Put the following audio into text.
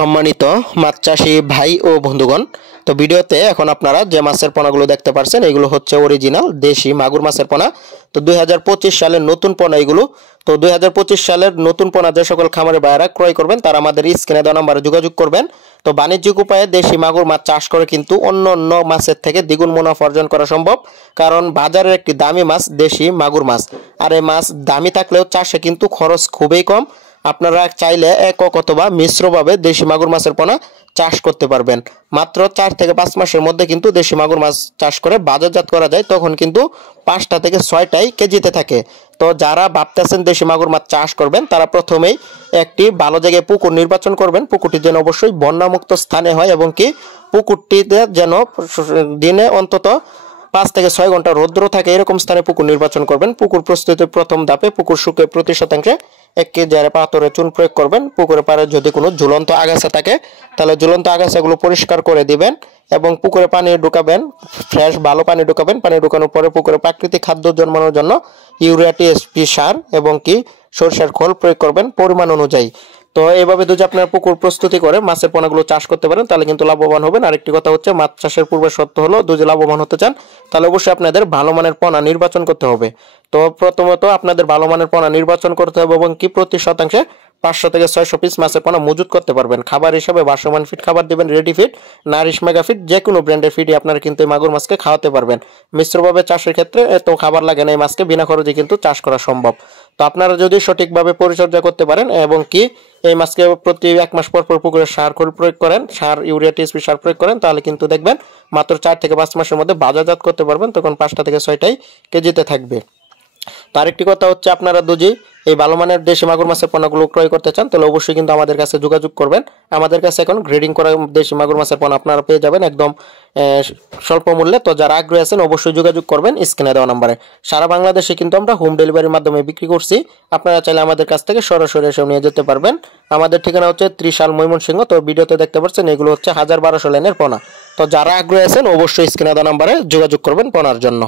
সম্মানিত মাছ চাষী ভাই ও বন্ধুগণ, তো ভিডিওতে এখন আপনারা যে মাছের পোনাগুলো দেখতে পাচ্ছেন এগুলো হচ্ছে অরিজিনাল দেশি মাগুর মাছের পোনা। তো 2025 সালের নতুন পোনা এগুলো। তো 2025 সালের নতুন পোনা যে সকল খামারে ভাইরা ক্রয় করবেন তারা আমাদের স্ক্রিনে দেওয়া নম্বরে যোগাযোগ করবেন। তো বাণিজ্যিক উপায়ে দেশি মাগুর মাছ চাষ করে কিন্তু অন্য মাছের থেকে দ্বিগুণ মুনাফা অর্জন করা সম্ভব, কারণ বাজারের একটি দামি মাছ দেশি মাগুর মাছ। আর এই মাছ দামি থাকলেও চাষে কিন্তু খরচ খুবই কম। আপনারা চাইলে একক অথবা মিশ্রভাবে দেশি মাগুর মাছের পোনা চাষ করতে পারবেন। মাত্র 4 থেকে 5 মাসের মধ্যে কিন্তু দেশি মাগুর মাছ চাষ করে বাজারজাত করা যায়, তখন কিন্তু 5টা থেকে 6টাই কেজিতে থাকে। তো যারা ভাবতেছেন দেশি মাগুর মাছ চাষ করবেন তারা প্রথমেই একটি ভালো জায়গায় পুকুর নির্বাচন করবেন। পুকুরটি যেন অবশ্যই বন্যামুক্ত স্থানে হয় এবং কি পুকুরটিতে যেন দিনে অন্তত 5 থেকে 6 ঘন্টা রৌদ্র থাকে এরকম স্থানে পুকুর নির্বাচন করবেন। পুকুর প্রস্তুতির প্রথম ধাপে পুকুর শুকিয়ে প্রতি শতাংশে 1 কেজি হারে পাথরে চুন প্রয়োগ করবেন। পুকুরের পাড়ে যদি কোনো ঝুলন্ত আগাছা থাকে তাহলে ঝুলন্ত আগাছাগুলো পরিষ্কার করে দিবেন এবং পুকুরে পানি ঢুকাবেন, ফ্রেশ ভালো পানি ঢুকাবেন। পানি ঢুকানোর পরে পুকুরে প্রাকৃতিক খাদ্য জন্মানোর জন্য ইউরিয়া টিএসপি সার এবং কি সরষের খোল প্রয়োগ করবেন পরিমাণ অনুযায়ী। তো এইভাবে যদি আপনার পুকুর প্রস্তুতি করে মাছের পোনাগুলো চাষ করতে পারেন তাহলে কিন্তু লাভবান হবেন। আরেকটি কথা হচ্ছে, মাছ চাষের পূর্বে শর্ত হলো যদি লাভবান হতে চান তাহলে অবশ্যই আপনাদের ভালো মানের পোনা নির্বাচন করতে হবে। তো প্রথমত আপনাদের ভালো মানের পোনা নির্বাচন করতে হবে এবং কি প্রতি শতাংশে 500 থেকে 600 পিস মাছের পোনা মজুত করতে পারবেন। খাবার হিসাবে ভাসমান ফিড খাবার দিবেন, ready feed, Nourish mega feed, যে কোনো ব্র্যান্ডের ফিডই আপনারা কিন্তু মাগুর মাছকে খাওয়াতে পারবেন। মিশ্রভাবে চাষের ক্ষেত্রে এত খাবার লাগে না, এই মাছকে বিনা খরচে কিন্তু চাষ করা সম্ভব। তো আপনারা যদি সঠিকভাবে পরিচর্যা করতে পারেন এবং কি এই মাছকে প্রতি 1 মাস পর পর পুকুরে সার প্রয়োগ করেন, সার ইউরিয়া টিএসপি সার প্রয়োগ করেন, তাহলে কিন্তু দেখবেন মাত্র 4 থেকে 5 মাসের মধ্যে বাজারজাত করতে পারবেন, তখন 5টা থেকে 6টাই কেজিতে থাকবে। তো আরেকটি কথা হচ্ছে, আপনারা যদি এই ভালো মানের দেশি মাগুর মাছের পোনাগুলো ক্রয় করতে চান তাহলে অবশ্যই কিন্তু আমাদের কাছে যোগাযোগ করবেন। আমাদের কাছে এখন গ্রেডিং করা দেশি মাগুর মাছের পোনা আপনারা পেয়ে যাবেন একদম স্বল্প মূল্যে। তো যারা আগ্রহী আছেন অবশ্যই যোগাযোগ করবেন স্ক্রিনে দেওয়া নম্বরে। সারা বাংলাদেশে কিন্তু আমরা হোম ডেলিভারির মাধ্যমে বিক্রি করছি, আপনারা চাইলে আমাদের কাছ থেকে সরাসরি এসে নিয়ে যেতে পারবেন। আমাদের ঠিকানা হচ্ছে ত্রিশাল ময়মনসিংহ। তো ভিডিওতে দেখতে পাচ্ছেন এগুলো হচ্ছে 1200 লাইনের পোনা। তো যারা আগ্রহী আছেন অবশ্যই স্ক্রিনে দেওয়া নম্বরে যোগাযোগ করবেন পোনার জন্য।